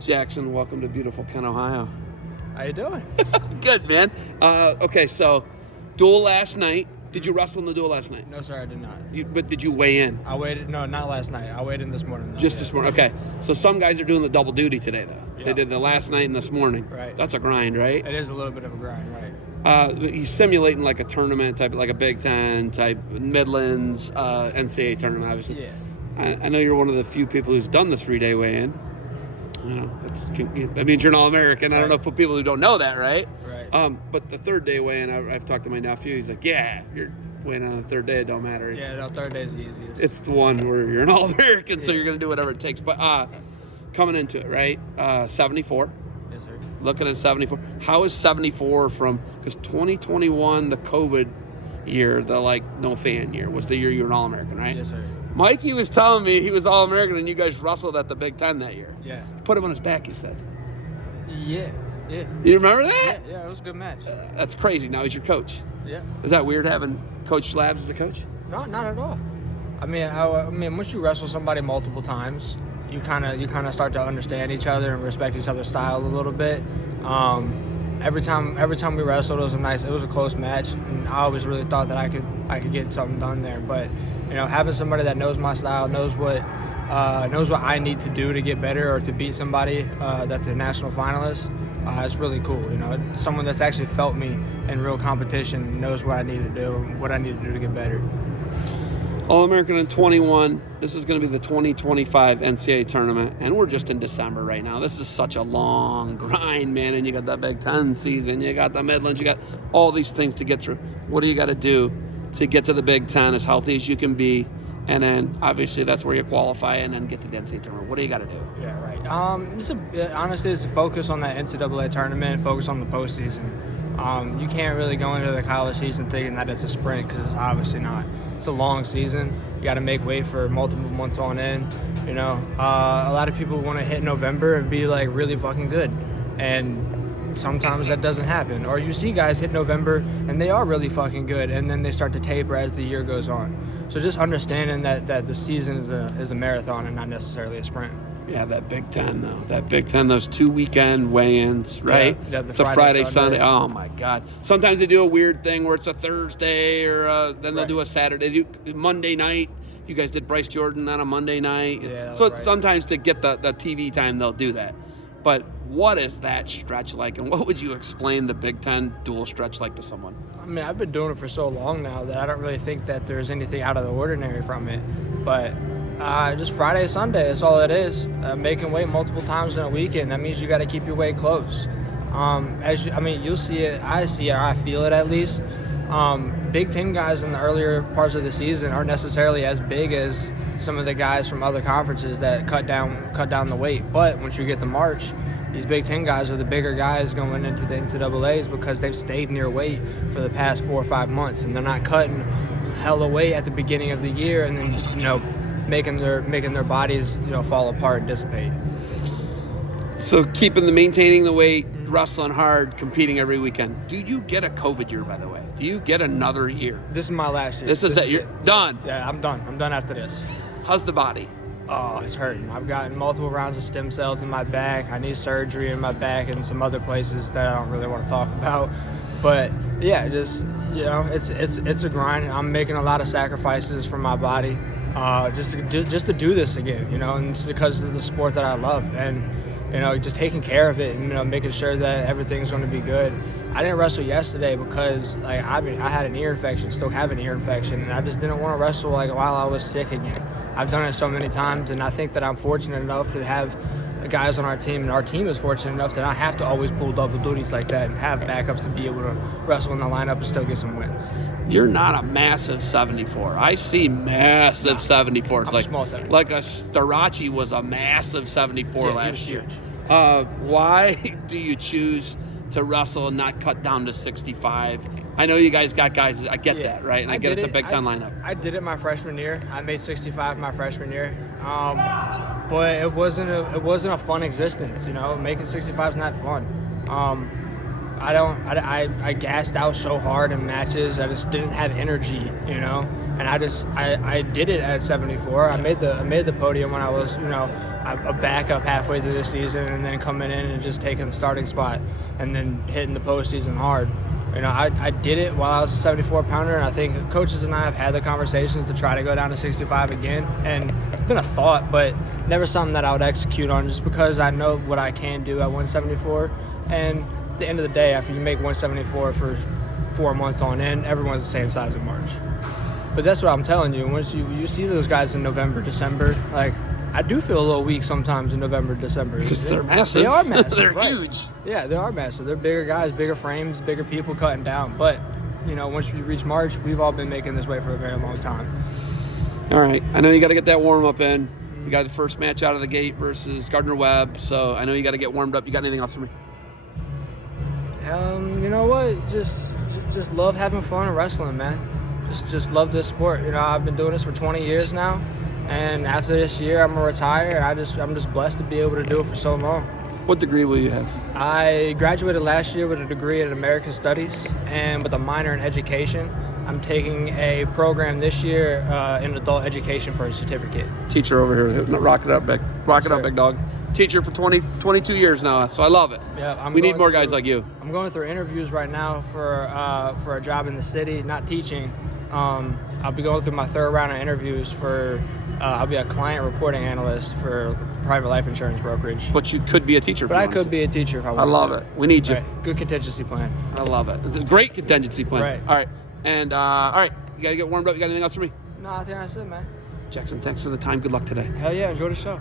Jackson, welcome to beautiful Kent, Ohio. How you doing? Good, man. Okay, so duel last night. Did you wrestle in the duel last night? No, sir, I did not. But did you weigh in? I waited. No, not last night. I weighed in this morning. Though, Just this morning. Okay, so some guys are doing the double duty today, though. Yeah. They did the last night and this morning. Right. That's a grind, right? It is a little bit of a grind, right? He's simulating like a tournament type, like a Big Ten type, Midlands, NCAA tournament, obviously. Yeah. I know you're one of the few people who's done the 3-day weigh-in. You know, that means you're an All-American. I don't know for people who don't know that, right? Right. But the third day weigh-in, I've talked to my nephew. He's like, yeah, you're weighing on the third day. It don't matter. Yeah, no, third day is the easiest. It's the one where you're an All-American, so you're going to do whatever it takes. But coming into it, right? 74. Yes, sir. Looking at 74. How is 74 from, because 2021, the COVID year, the like no fan year, was the year you were an All-American, right? Yes, sir. Mikey was telling me he was All-American and you guys wrestled at the Big Ten that year. Yeah. Put him on his back, he said. Yeah. Yeah. You remember that? Yeah, it was a good match. That's crazy. Now he's your coach. Yeah. Is that weird having Coach Slabs as a coach? No, not at all. I mean, once you wrestle somebody multiple times, you kind of start to understand each other and respect each other's style a little bit. Every time we wrestled, it was a close match, and I always really thought that I could get something done there. But having somebody that knows my style, knows what I need to do to get better or to beat somebody that's a national finalist, it's really cool. Someone that's actually felt me in real competition, knows what I need to do, what I need to do to get better. All-American in 21. This is going to be the 2025 NCAA tournament, and we're just in December right now. This is such a long grind, man, and you got the Big Ten season, you got the Midlands, you got all these things to get through. What do you got to do to get to the Big Ten as healthy as you can be? And then, obviously, that's where you qualify and then get to the NCAA tournament. What do you got to do? Yeah, right. Honestly, it's a focus on that NCAA tournament, focus on the postseason. You can't really go into the college season thinking that it's a sprint, because it's obviously not. It's a long season. You got to make weight for multiple months on end. A lot of people want to hit November and be like really fucking good, and sometimes that doesn't happen. Or you see guys hit November and they are really fucking good, and then they start to taper as the year goes on. So just understanding that the season is a marathon and not necessarily a sprint. Yeah, that Big Ten, though. That Big Ten, those 2 weekend weigh-ins, right? Yeah, it's a Friday, Sunday. Oh, my God. Sometimes they do a weird thing where it's a Thursday, or then they'll do a Saturday. They do Monday night. You guys did Bryce Jordan on a Monday night. Yeah, so sometimes to get the TV time, they'll do that. But what is that stretch like, and what would you explain the Big Ten dual stretch like to someone? I mean, I've been doing it for so long now that I don't really think that there's anything out of the ordinary from it. But just Friday, Sunday, that's all it is. Making weight multiple times in a weekend, that means you got to keep your weight close. You'll see it, I see it, I feel it at least. Big Ten guys in the earlier parts of the season aren't necessarily as big as some of the guys from other conferences that cut down the weight. But once you get to March, these Big Ten guys are the bigger guys going into the NCAAs because they've stayed near weight for the past 4 or 5 months, and they're not cutting hella weight at the beginning of the year and then making their bodies fall apart and dissipate. So maintaining the weight, wrestling hard, competing every weekend. Do you get a COVID year, by the way? Do you get another year? This is my last year. This is it. You're done. Yeah, I'm done. I'm done after this. How's the body? Oh, it's hurting. I've gotten multiple rounds of stem cells in my back. I need surgery in my back and some other places that I don't really want to talk about. But yeah, just it's a grind. I'm making a lot of sacrifices for my body, just to do this again. And it's because of the sport that I love, and just taking care of it and making sure that everything's going to be good. I didn't wrestle yesterday because I had an ear infection, still have an ear infection, and I just didn't want to wrestle while I was sick again. I've done it so many times, and I think that I'm fortunate enough to have guys on our team, and our team is fortunate enough to not have to always pull double duties like that and have backups to be able to wrestle in the lineup and still get some wins. You're not a massive 74. I see massive 74. It's I'm a small 74. Like a Starachi was a massive 74 last year. Huge. Why do you choose to wrestle and not cut down to 65? I know you guys got guys. I get that, right? And I get it's a Big Ten lineup. I did it my freshman year. I made 65 my freshman year, but it wasn't a fun existence. Making 65 is not fun. I gassed out so hard in matches. I just didn't have energy, and I did it at 74. I made the podium when I was a backup halfway through the season and then coming in and just taking the starting spot and then hitting the postseason hard. You know, I did it while I was a 74-pounder, and I think coaches and I have had the conversations to try to go down to 65 again. And it's been a thought, but never something that I would execute on just because I know what I can do at 174. And at the end of the day, after you make 174 for 4 months on end, everyone's the same size in March. But that's what I'm telling you. Once you see those guys in November, December, like, I do feel a little weak sometimes in November, December. Because they're massive. They are massive. They're right. huge. Yeah, they are massive. They're bigger guys, bigger frames, bigger people cutting down. But, you know, once we reach March, we've all been making this weight for a very long time. All right. I know you got to get that warm-up in. You got the first match out of the gate versus Gardner-Webb, so I know you got to get warmed up. You got anything else for me? You know what? Just love having fun and wrestling, man. Just love this sport. You know, I've been doing this for 20 years now. And after this year, I'm gonna retire, and I'm just blessed to be able to do it for so long. What degree will you have? I graduated last year with a degree in American Studies and with a minor in education. I'm taking a program this year in adult education for a certificate. Teacher over here, rock it up, big dog. Teacher for 22 years now, so I love it. Yeah, we need more guys like you. I'm going through interviews right now for a job in the city, not teaching. I'll be going through my third round of interviews for. I'll be a client reporting analyst for private life insurance brokerage. But you could be a teacher. But I could be a teacher if I wanted to. I love it. We need you. Right. Good contingency plan. I love it. It's a great contingency plan. Right. All right. And all right, you got to get warmed up. You got anything else for me? No, I think that's it, man. Jackson, thanks for the time. Good luck today. Hell yeah, enjoy the show.